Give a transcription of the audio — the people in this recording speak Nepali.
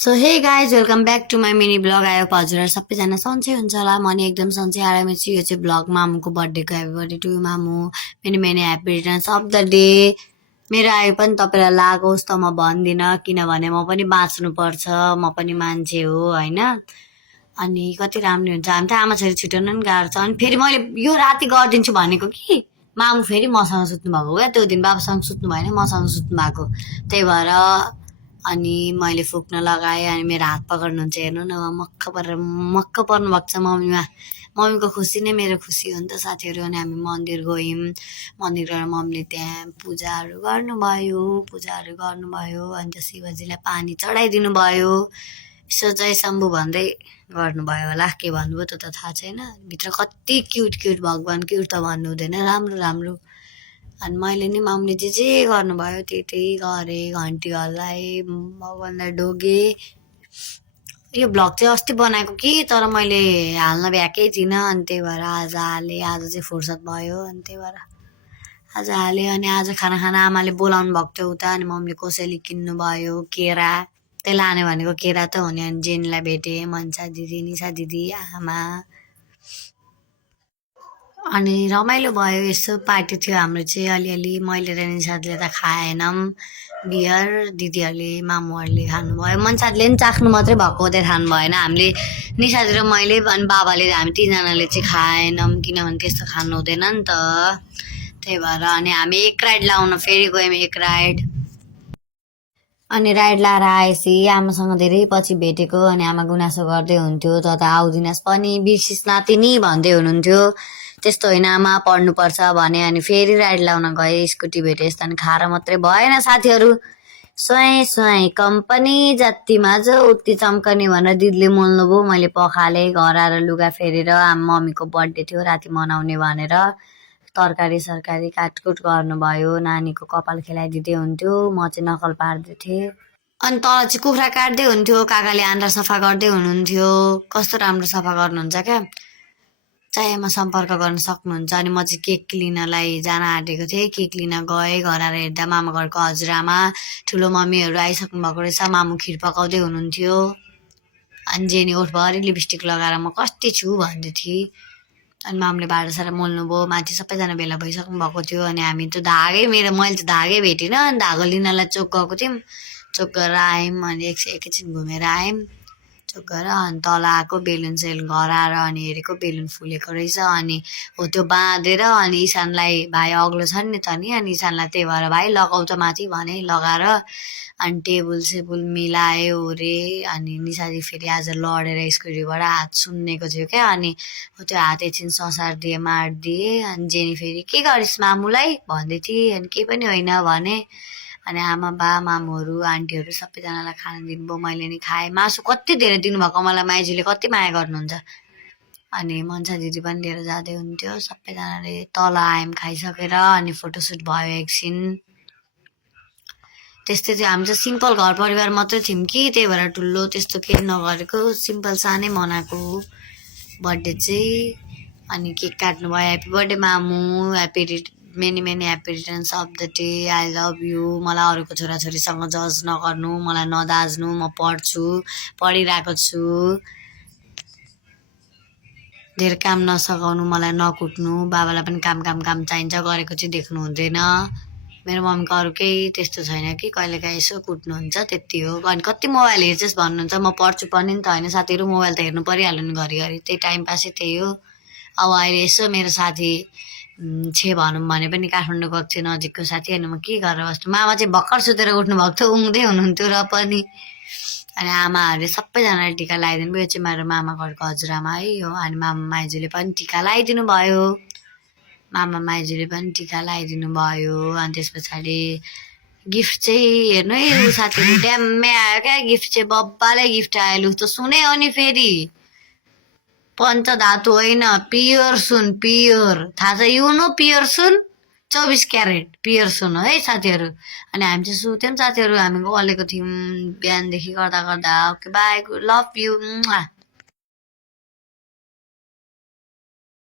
So hey guys welcome back to my mini blog. आयो हजुर सबैजना सन्चै हुन्छ होला। म नि एकदम सन्चै आरामै छु। यो चाहिँ ब्लग मामुको बर्थडेको happy birthday to Mamu, many many happy returns of the day. मेरो आयो पनि तपाईँलाई लागोस् त म भन्दिनँ, किनभने म पनि बाँच्नुपर्छ, म पनि मान्छे हो होइन। अनि कति राम्रो हुन्छ, हामी त आमा छोरी छुट्याउन पनि गाह्रो छ। अनि फेरि मैले यो राति गरिदिन्छु भनेको कि मामु फेरि मसँग सुत्नु भएको क्या, त्यो दिन बाबासँग सुत्नु भएन, मसँग सुत्नु भएको, त्यही भएर अनि मैले फुक्न लगाएँ। अनि मेरो हात पक्र्नुहुन्छ, हेर्नु न मक्क पर्नु भएको छ मम्मीमा। मम्मीको खुसी नै मेरो खुसी हो नि त साथीहरू। अनि हामी मन्दिर गयौँ, मन्दिर गएर मम्मीले त्यहाँ पूजाहरू गर्नुभयो। अन्त शिवजीलाई पानी चढाइदिनु भयो। यसो जय शम्भु भन्दै गर्नुभयो होला, के भन्नुभयो त्यो त थाहा छैन। भित्र कति क्युट क्युट भगवान्, क्युट त भन्नु हुँदैन, राम्रो राम्रो। अनि मैले नि मम्मीले जे गर्नुभयो त्यही गरेँ, घन्टी हल्लाएँ, भगवान्लाई ढोगेँ। यो भ्लग चाहिँ अस्ति बनाएको कि, तर मैले हाल्न भ्याएकै थिइनँ। अनि त्यही भएर आज हालेँ। आज चाहिँ फुर्सद भयो, अनि त्यही भएर आज हालेँ। अनि आज खाना आमाले बोलाउनु भएको थियो उता। अनि मम्मीले कसैले किन्नुभयो केरा, त्यही लाने भनेको केरा त हो नि। अनि जेनीलाई भेटेँ, मन्सा दिदी, निशा दिदी, आमा। अनि रमाइलो भयो। यसो पार्टी थियो हाम्रो चाहिँ अलिअलि। मैले र निसादले त खाएनौँ बियर, दिदीहरूले मामुहरूले खानुभयो। मनसादले पनि चाख्नु मात्रै भएको, त्यही खानु भएन। हामीले निसादी र मैले अनि बाबाले, हामी तिनजनाले चाहिँ खाएनौँ, किनभने त्यस्तो खानु हुँदैन नि त, त्यही भएर। अनि हामी एक राइड लाउन फेरि गयौँ, एक राइड। अनि राइड लाएर आएपछि आमासँग धेरै पछि भेटेको। अनि आमा गुनासो गर्दै हुन्थ्यो, त आउँदिनस् पनि, बिर्सिस नातिनी भन्दै हुनुहुन्थ्यो। त्यस्तो होइन आमा, पढ्नुपर्छ भने। अनि फेरि राइड लाउन गएँ, स्कुटी भेटेँ। अनि खाएर मात्रै भएन साथीहरू, स्वाई कम्पनी जतिमा जो उति चम्कने भनेर दिदीले मोल्नुभयो। मैले पखालेँ, घर आएर लुगा फेरेर। मम्मीको बर्थडे थियो राति मनाउने भनेर तरकारी सरकारी काटकुट गर्नुभयो। नानीको कपाल खेलाइदिँदै हुन्थ्यो, म चाहिँ नकल पार्दै थिएँ। अनि तल चाहिँ कुखुरा काट्दै हुन्थ्यो, काकाले आन्द्रा सफा गर्दै हुनुहुन्थ्यो। कस्तो राम्रो सफा गर्नुहुन्छ क्या, चाहेमा सम्पर्क गर्न सक्नुहुन्छ। अनि म चाहिँ केक लिनलाई जान आँटेको थिएँ, केक लिन गएँ। घर आएर हेर्दा मामा घरको हजुरआमा, ठुलो मम्मीहरू आइसक्नु भएको रहेछ। मामु खिर पकाउँदै हुनुहुन्थ्यो। अनि जेनी ओठभरि लिपस्टिक लगाएर म कति छु भन्दै थिएँ। अनि मामुले भाँडासाँडा मोल्नुभयो, माथि सबैजना भेला भइसक्नु भएको थियो। अनि हामी त मैले त धागै भेटिनँ। अनि धागो लिनलाई चोक गएको थियौँ, चोक गरेर आयौँ। अनि एकछिन घुमेर आयौँ चोक गरेर। अनि तल आएको बेलुन सेलुन घर आएर अनि हेरेको बेलुन फुलेको रहेछ। अनि हो त्यो बाँधेर अनि ईशानलाई, भाइ अग्लो छ नि त नि, अनि ईशानलाई त्यही भएर भाइ लगाउ त माथि भने लगाएर। अनि टेबुल सेबुल मिलायो ओरे। अनि निसादी फेरि आज लडेर स्कुटीबाट हात सुन्नेको थियो क्या। अनि त्यो हात एकछिन ससारिदिएँ, मारिदिएँ। अनि जेनी फेरि के गरिस् मामुलाई भन्दै थिएँ। अनि केही पनि होइन भने। अनि आमा बा मामुहरू आन्टीहरू सबैजनालाई खाना दिनुभयो, मैले नि खाएँ। मासु कति धेरै दिनुभएको, मलाई माइजूले कति माया गर्नुहुन्छ। अनि मन्सा दिदी पनि लिएर जाँदै हुन्थ्यो। सबैजनाले तल आयौँ खाइसकेर। अनि फोटोसुट भयो एकछिन। त्यस्तै थियो। हामी चाहिँ सिम्पल घर परिवार मात्रै थियौँ कि, त्यही भएर ठुलो त्यस्तो केही नगरेको, सिम्पल सानै मनाएको बर्थडे चाहिँ। अनि केक काट्नु भयो, happy birthday Mamu, many many happy returns of the day, I love you. मलाई अरूको छोराछोरीसँग जज नगर्नु, मलाई नदाज्नु, म पढिरहेको छु। धेरै काम नसघाउनु, मलाई नकुट्नु। बाबालाई पनि काम चाहिन्छ, गरेको चाहिँ देख्नु हुँदैन। मेरो मम्मीको अरू केही त्यस्तो छैन कि, कहिलेकाहीँ यसो कुट्नुहुन्छ, त्यति हो। अनि कति मोबाइल हेर्छस् भन्नुहुन्छ, म पढ्छु पनि नि त होइन साथीहरू, मोबाइल त हेर्नु परिहाल्यो नि घरिघरि, त्यही टाइम पासै त्यही हो। अब अहिले यसो मेरो साथी भनौँ भने पनि काठमाडौँ गएको थियो, नजिकको साथी। अनि म के गरेर बस्नु, मामा चाहिँ भर्खर सुतेर उठ्नु भएको थियो, उँघ्दै हुनुहुन्थ्यो र पनि। अनि आमाहरूले सबैजनाले टिका लगाइदिनु भयो। यो चाहिँ मेरो मामा घरको हजुरआमा है हो। अनि मामा माइजूले पनि टिका लगाइदिनु भयो, मामा माइजूले पनि टिका लगाइदिनु भयो। अनि त्यस पछाडि गिफ्ट चाहिँ हेर्नु है साथीहरू, ड्याम्मै आयो क्या गिफ्ट चाहिँ, बब्बाले गिफ्ट आयो। लु त सुने हो नि फेरि, पञ्चधातु होइन, पियर सुन, पियर, थाहा छ युनो, पियर सुन 24 क्यारेट पियर सुन हो है साथीहरू। अनि हामी चाहिँ सुत्यौँ साथीहरू, हामी गलेको थियौँ बिहानदेखि गर्दा। Okay by, love you.